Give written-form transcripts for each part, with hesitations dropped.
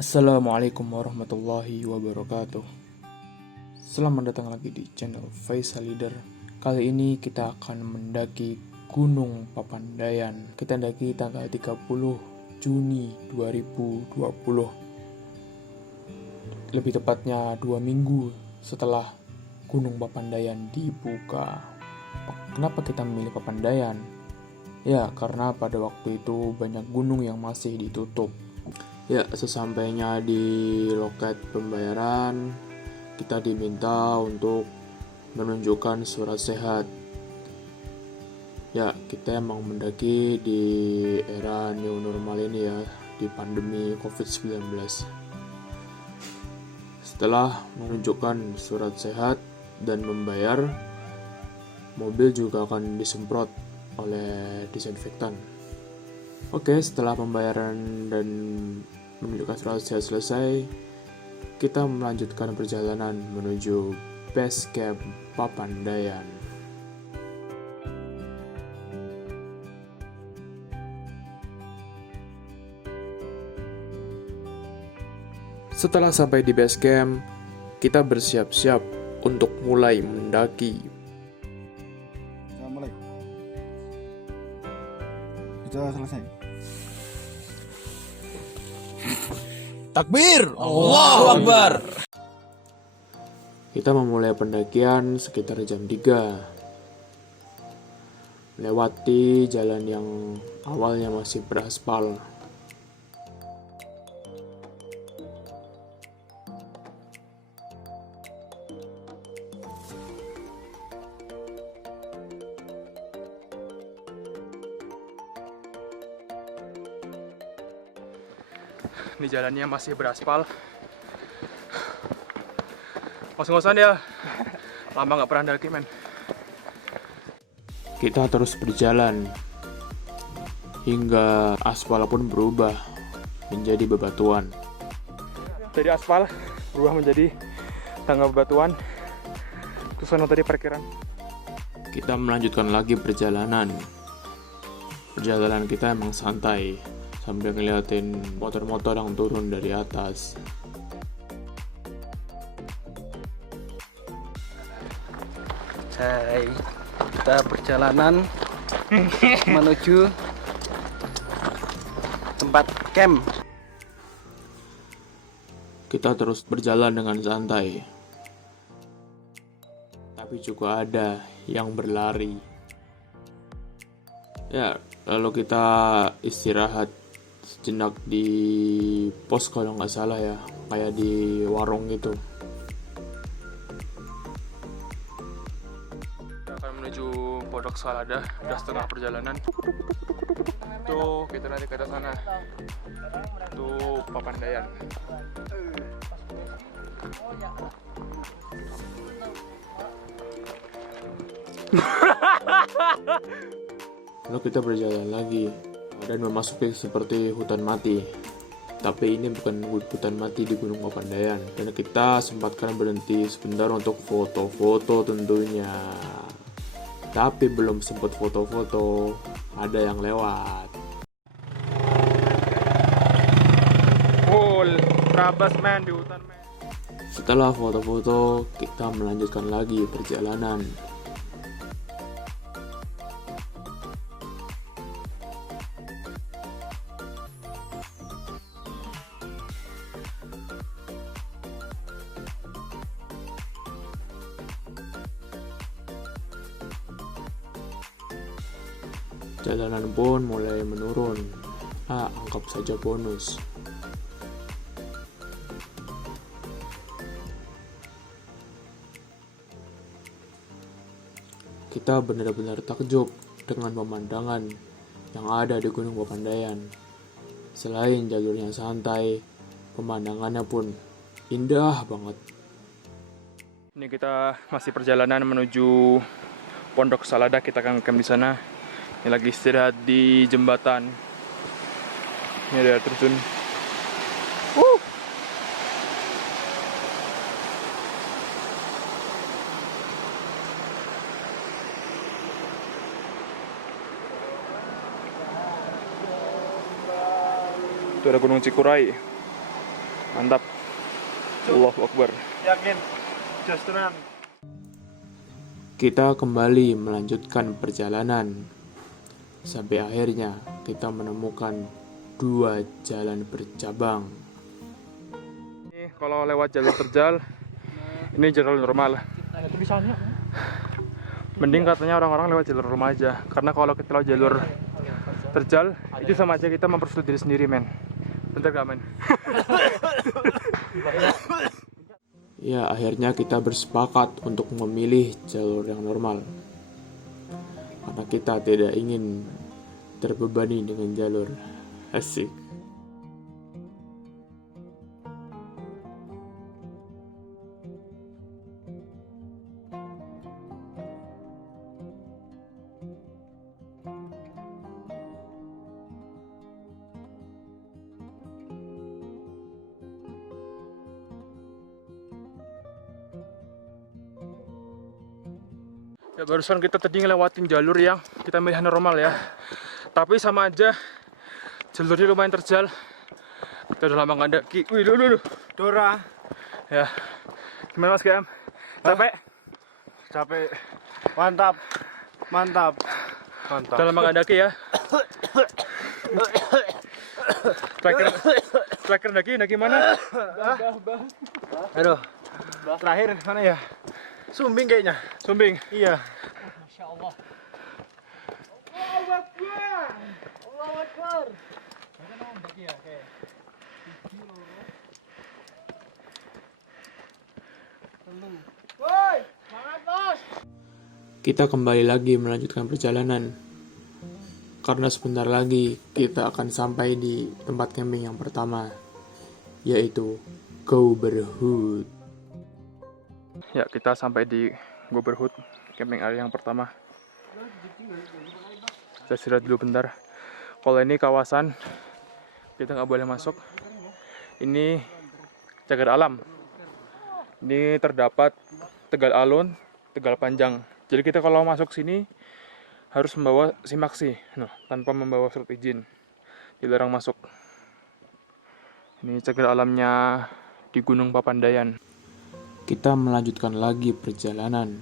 Assalamualaikum warahmatullahi wabarakatuh. Selamat datang lagi di channel Faisal Leader. Kali ini kita akan mendaki Gunung Papandayan. Kita mendaki tanggal 30 Juni 2020. Lebih tepatnya 2 minggu setelah Gunung Papandayan dibuka. Kenapa kita memilih Papandayan? Ya, karena pada waktu itu banyak gunung yang masih ditutup. Ya, sesampainya di loket pembayaran, kita diminta untuk menunjukkan surat sehat. Ya, kita emang mendaki di era new normal ini ya, di pandemi COVID-19. Setelah menunjukkan surat sehat dan membayar, mobil juga akan disemprot oleh disinfektan. Oke, setelah pembayaran dan menunjukkan surat sehat selesai, kita melanjutkan perjalanan menuju base camp Papandayan. Setelah sampai di base camp, kita bersiap-siap untuk mulai mendaki. Mulai. Kita selesai. Takbir! Allahu Akbar! Kita memulai pendakian sekitar jam 3. Melewati jalan yang awalnya masih beraspal. Ini jalannya masih beraspal. Ngos-ngosan ya. Lama gak pernah daki, men. Kita terus berjalan hingga aspal pun berubah menjadi bebatuan. Dari aspal berubah menjadi tangga bebatuan. Terus sana tadi parkiran. Kita melanjutkan lagi perjalanan. Perjalanan kita emang santai sambil ngeliatin motor-motor yang turun dari atas. Kita perjalanan menuju tempat camp. Kita terus berjalan dengan santai. Tapi juga ada yang berlari. Ya, lalu kita istirahat sejenak di pos kalau nggak salah ya, kayak di warung gitu. Kita akan menuju Pondok Salada, udah setengah perjalanan. Tuh, kita nanti ke atas sana. Tuh, Papandayan. Lalu kita berjalan lagi dan memasuki seperti hutan mati. Tapi ini bukan hutan mati di Gunung Papandayan. Dan kita sempatkan berhenti sebentar untuk foto-foto tentunya. Tapi belum sempat foto-foto, ada yang lewat. Terabas men di hutan men. Setelah foto-foto, kita melanjutkan lagi perjalanan. Jalanan pun mulai menurun. Anggap saja bonus. Kita benar-benar takjub dengan pemandangan yang ada di Gunung Papandayan. Selain jalurnya santai, pemandangannya pun indah banget. Ini kita masih perjalanan menuju Pondok Salada. Kita akan camp di sana. Ini lagi istirahat di jembatan. Ini ada air terjun. Itu ada Gunung Cikuray. Mantap. Allahu Akbar. Yakin? Just tenan. Kita kembali melanjutkan perjalanan. Sampai akhirnya kita menemukan 2 jalan bercabang. Ini kalau lewat jalur terjal, ini jalur normal. Mending katanya orang-orang lewat jalur normal aja. Karena kalau kita lewat jalur terjal, itu sama aja kita mempersulit diri sendiri, men. Bentar gak, men? Ya, akhirnya kita bersepakat untuk memilih jalur yang normal. Karena kita tidak ingin terbebani dengan jalur asik. Ya, barusan kita tadi ngelewatin jalur yang kita milih normal ya. Tapi sama aja jalurnya lumayan terjal. Kita udah lama nggak daki. Wih, dulu. Dora. Ya. Gimana Mas GM? Capek? Capek. Mantap. Mantap. Mantap. Udah lama nggak daki ya. Terakhir daki mana? Aduh. Terakhir mana ya? Sumbing kayaknya. Sumbing. Iya. Masya Allah. Allahu Akbar. Allahu Akbar. Woi, semangat bos. Kita kembali lagi melanjutkan perjalanan. Karena sebentar lagi kita akan sampai di tempat camping yang pertama, yaitu Goberhut. Ya, kita sampai di Goberhut, camping area yang pertama. Saya istirahat dulu bentar. Kalau ini kawasan, kita nggak boleh masuk. Ini cagar alam. Ini terdapat Tegal Alun, Tegal Panjang. Jadi kita kalau masuk sini harus membawa SIM-AXI, tanpa membawa surat izin. Dilarang masuk. Ini cagar alamnya di Gunung Papandayan. Kita melanjutkan lagi perjalanan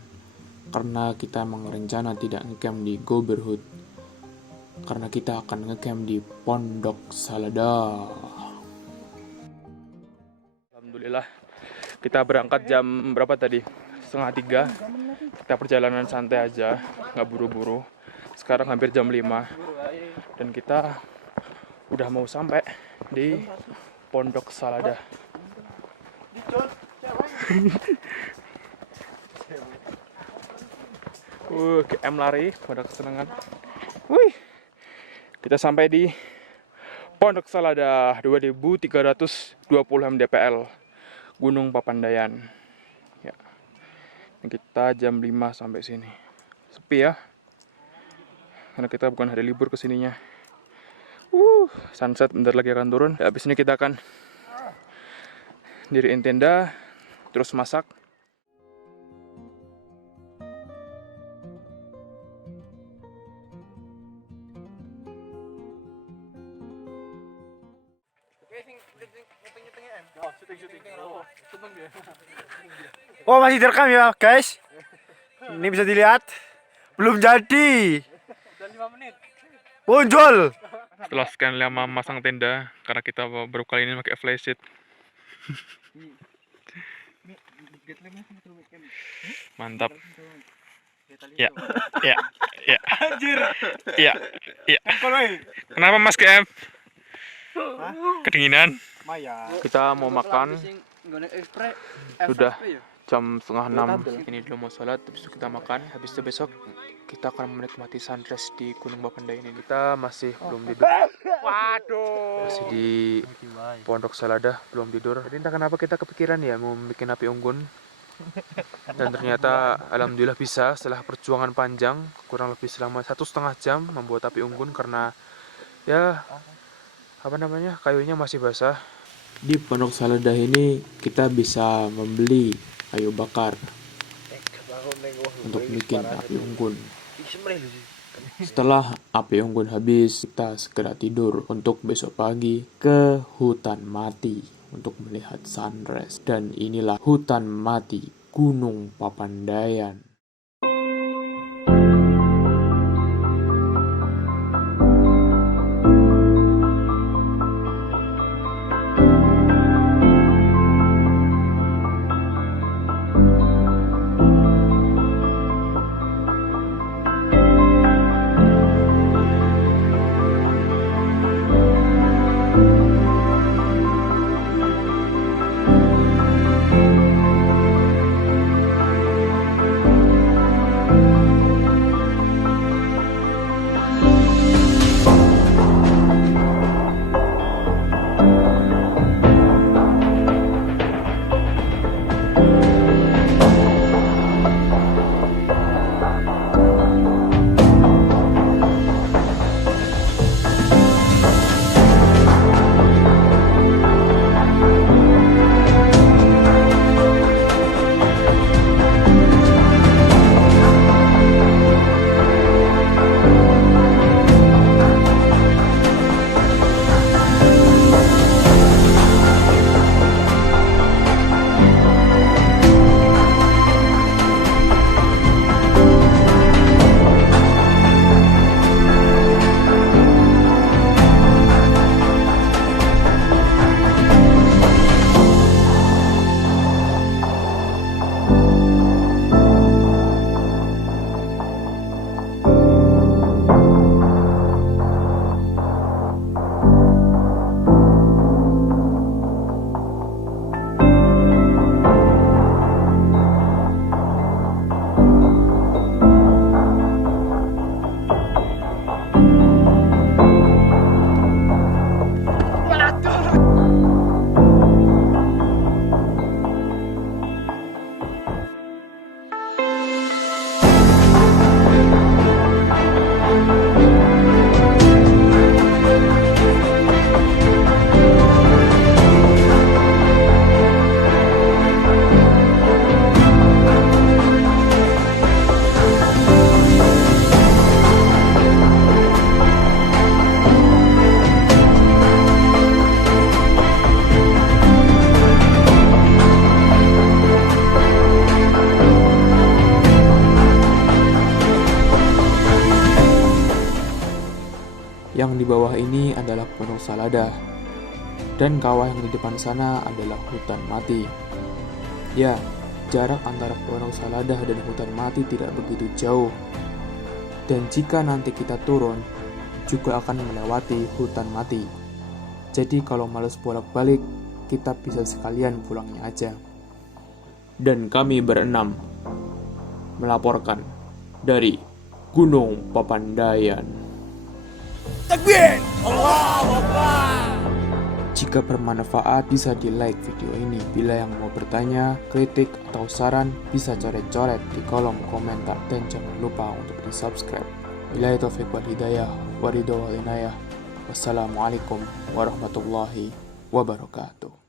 karena kita memang rencana tidak ngecamp di Goberhut, karena kita akan ngecamp di Pondok Salada. Alhamdulillah, kita berangkat jam berapa tadi? 2:30. Kita perjalanan santai aja, nggak buru-buru. Sekarang hampir jam 5 dan kita udah mau sampai di Pondok Salada. GM lari pada kesenangan. Wih, kita sampai di Pondok Salada 2320 mdpl Gunung Papandayan. Ya, kita jam 5 sampai sini. Sepi ya, karena kita bukan hari libur kesininya. Sunset bentar lagi akan turun. Ya, habis ini kita akan diriin tenda, terus masak. Oh, masih direkam ya, guys. Ini bisa dilihat. Belum jadi. Muncul. Setelah sekian lama masang tenda, karena kita baru kali ini pakai flysheet. Mantap. Ya. Anjir. Ya. Kenapa Mas GM? Kedinginan. Maya. Kita mau makan. Sudah jam 5:30. Ini dulu mau sholat, habis itu kita makan. Habis itu besok kita akan menikmati sunrise di Gunung Papandayan ini. Kita masih belum tidur. Waduh. Masih di Pondok Salada, belum tidur. Jadi entah kenapa kita kepikiran ya mau bikin api unggun. Dan ternyata alhamdulillah bisa setelah perjuangan panjang, kurang lebih selama 1,5 jam membuat api unggun karena ya kayunya masih basah. Di Pondok Salada ini kita bisa membeli kayu bakar untuk bikin api unggun. Setelah api unggun habis, kita segera tidur untuk besok pagi ke hutan mati. untuk melihat sunrise. Dan inilah hutan mati Gunung Papandayan. Yang di bawah ini adalah Pondok Saladah, dan kawah yang di depan sana adalah hutan mati. Ya, jarak antara Pondok Saladah dan hutan mati tidak begitu jauh. Dan jika nanti kita turun, juga akan melewati hutan mati. Jadi kalau males bolak-balik, kita bisa sekalian pulangnya aja. Dan kami berenam melaporkan dari Gunung Papandayan. Takbir! Allahu Akbar! Jika bermanfaat, bisa di-like video ini. Bila yang mau bertanya, kritik, atau saran, bisa coret-coret di kolom komentar. Dan jangan lupa untuk di-subscribe. Billahi taufiq wal hidayah, waridho wal inayah. Wassalamualaikum warahmatullahi wabarakatuh.